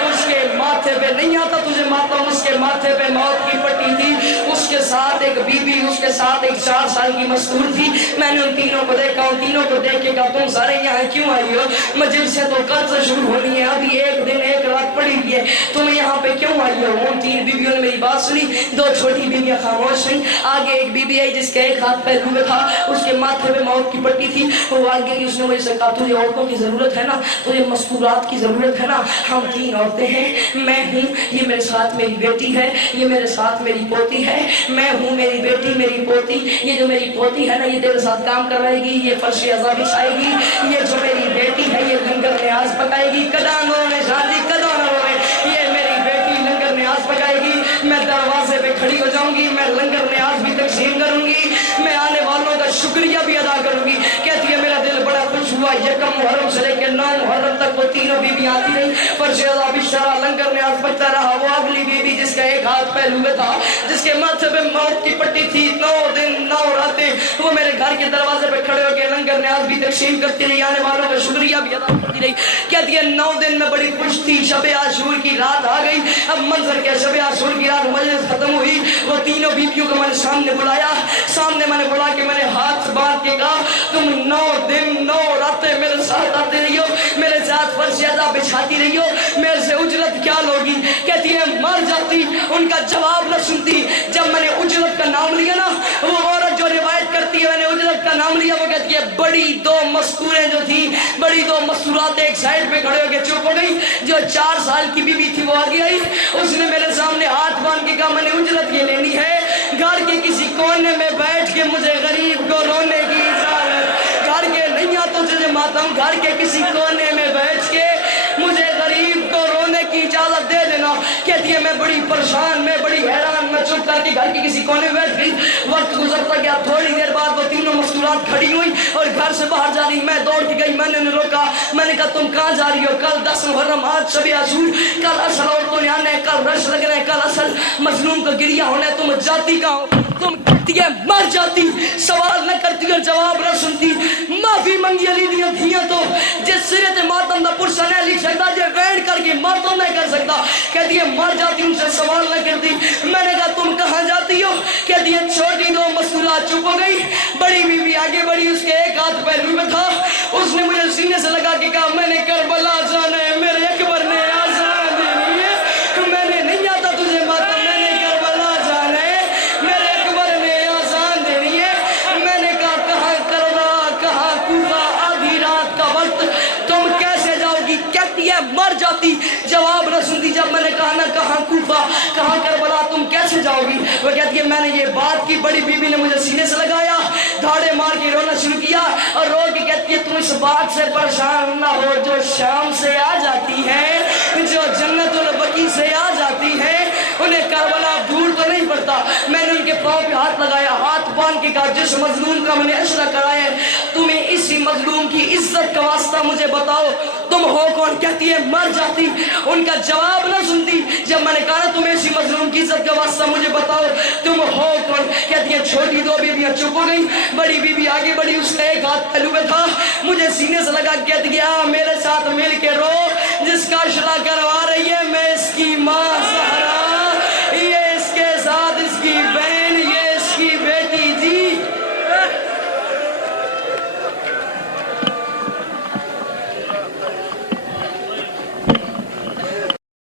اس کے ماتھے پہ نہیں آتا تجھے ماتم، اس کے ماتھے پہ موت کی پٹی تھی، اس کے ساتھ ایک بیوی، اس کے ساتھ ایک 4 سال کی مستور تھی. میں نے ان تینوں کو دیکھا، ان تینوں کو دیکھ کے کہا تم سارے یہاں کیوں آئی ہو؟ مجلس سے تو کل سے شروع ہونی ہے، ابھی 1 دن 1 رات پڑی ہوئی ہے، تم یہاں پہ کیوں آئی ہو؟ ان 3 بیویوں نے میری بات سنی، 2 چھوٹی بیویاں خاموش ہوئیں. آگے ایک بیوی آئی جس کے ایک ہاتھ پہلو میں تھا، اس کے ماتھے پہ موت کی پٹی تھی، وہ آگے گئی، اس نے مجھ سے کہا تجھے عورتوں کی ضرورت ہے نا، تجھے مستورات کی ضرورت ہے نا، ہم 3 عورتیں ہیں، میں ہوں، یہ میرے ساتھ میری بیٹی ہے، یہ میرے ساتھ میری پوتی ہے، میں ہوں میری بیٹی میری پوتی، یہ جو میری پوتی ہے نا یہ تیرے ساتھ کام کرائے گی، یہ فرش عذاب بچھائے گی، یہ جو میری بیٹی ہے یہ لنگر نیاز پکائے گی، کدانوں نے شادی کدوں نہ روئے، یہ میری بیٹی لنگر نیاز پکائے گی، میں دروازے پہ کھڑی ہو جاؤں گی، میں لنگر نیاز بھی تقسیم کروں گی، میں آنے والوں کا شکریہ بھی ادا کروں گی. کہتی ہے میرا دل بڑا خوش ہوا، 1 محرم سے لے کے 9 محرم تک وہ تینوں بیوی آتی رہی، فرش عذاب بچھا لنگر نیاز پکتا رہا. وہ اگلی بیوی جس کا ایک ہاتھ پہلو میں تھا، جس کے ماتھے پہ موت کی پٹی تھی، 9 دن 9 راتیں وہ میرے گھر کے دروازے پہ کھڑے ہو کے لنگر نیاز بھی تقسیم کرتی رہی، آنے والوں کا شکریہ بھی ادا کرتی رہی. کہتی ہے 9 دن میں بڑی خوش تھی، شب عاشور کی رات آ گئی. اب منظر کیا، شب عاشور کی رات مجلس ختم ہوئی، وہ تینوں بیویوں کو میں نے سامنے بلایا، سامنے میں نے بلا کے میں نے ہاتھ باندھ کے کہا تم 9 دن 9 راتیں میرے ساتھ آتے رہی ہو، میرے ساتھ فرش عذاب بچھاتی رہی ہو، میرے سے اجرت کیا لوگی؟ کہتی ہے مر جاتی، ان کا جواب نہ سنتی. جب میں نے اجرت کا نام لیا نا، وہ عورت جو روایت کرتی ہے میں نے اجرت کا نام لیا، وہ کہتی ہے بڑی 2 مستوریں جو تھی، بڑی 2 مستورات ایک سائڈ پہ کھڑے ہو کے چپ ہو گئی. جو 4 سال کی بیوی تھی وہ آگے آئی، اس نے میرے سامنے ہاتھ باندھ کے کہا میں نے اجرت یہ لینی ہے، گھر کے کسی کونے میں بیٹھ کے مجھے غریب کو رونے کی اجازت، گھر کے نہیں آتا تجھے ماتم، گھر کے کسی کونے میں بیٹھ کے مجھے غریب کو رونے کی اجازت دے دینا. کہتی ہے میں بڑی پریشان، میں بڑی حیران، میں چپ کر کے گھر کے کسی کونے میں بیٹھ گئی. وقت گزرتا گیا, تھوڑی دیر بعد وہ تینوں مستورات کھڑی ہوئی اور گھر سے باہر جا رہی. میں دوڑ کے گئی, میں نے انہیں روکا, میں نے کہا تم کہاں جا رہی ہو؟ کل 10 محرم, آج شب عاشور, کل اصل عورتوں نے آنا ہے, کل رش لگ رہے ہیں, کل اصل مظلوم کا گریہ ہونا ہے. تم جاتی کہاں ہو؟ تم کہتی ہے مر جاتی, سوال نہ کرتی اور جواب نہ سنتی. معافی منگی علی دیاں دھیاں تو جس سرے تے ماتم دا پرسا نہیں لکھ سکتا, جے وینڈ کر کے ماتم نہیں کر سکتا. کہتی ہے مر جاتی, ان سے سوال نہ کرتی. میں نے کہا تم کہاں جاتی ہو؟ کہتی ہے چھوٹی دو مستورات چپ ہو گئی. بڑی بی بی آگے بڑھی, اس کے ایک ہاتھ پہلو میں تھا. اس نے مجھے سینے سے لگا کے کہا میں نے کربلا جانا ہے, میرے اکبر نے آزان دینی ہے. میں نے نہیں آتا تجھے ماتم, میں نے کربلا جانا ہے, میرے اکبر نے آزان دینی ہے. میں نے کہا کہاں کربلا, کہاں کوفہ, آدھی رات کا وقت, تم کیسے جاؤ گی؟ کہتی ہے مر جاتی, جواب نہ سنتی. جب میں نے کہا نا کہاں کوفہ, کہاں کربلا, تم کیسے جاؤ گی؟ وہ کہتی ہے میں نے یہ بات کی. بڑی بیوی نے مجھے سینے سے لگایا, دھاڑے مار کے رونا شروع کیا اور رو کے کہتی ہے تم اس بات سے پریشان نہ ہو جو شام سے آ جاتی ہے, جو جنت البقیع سے آ جاتی ہے. انہیں کربلا دور تو نہیں پڑتا. میں نے ان کے پاؤں پہ ہاتھ لگایا, ہاتھ باندھ کے کہا جس مظلوم کا میں نے اشرا کرایا ہے, تمہیں اسی مظلوم کی عزت کا واسطہ مجھے بتاؤ تم ہو کون؟ کہتی ہے مر جاتی. ان کا جواب نہ سنتی. جب میں نے کہا تمہیں اسی مظلوم کی عزت کا واسطہ مجھے بتاؤ تم ہو کون؟ کہتی ہے چھوٹی دو بیویاں چپ ہو گئی. بڑی بیوی آگے بڑھی, اس کا ایک ہاتھ پہلو میں تھا. مجھے سینے سے لگا, کہتی ہے میرے ساتھ مل کے رو, جس کا اشرا کروا رہی ہے میں اس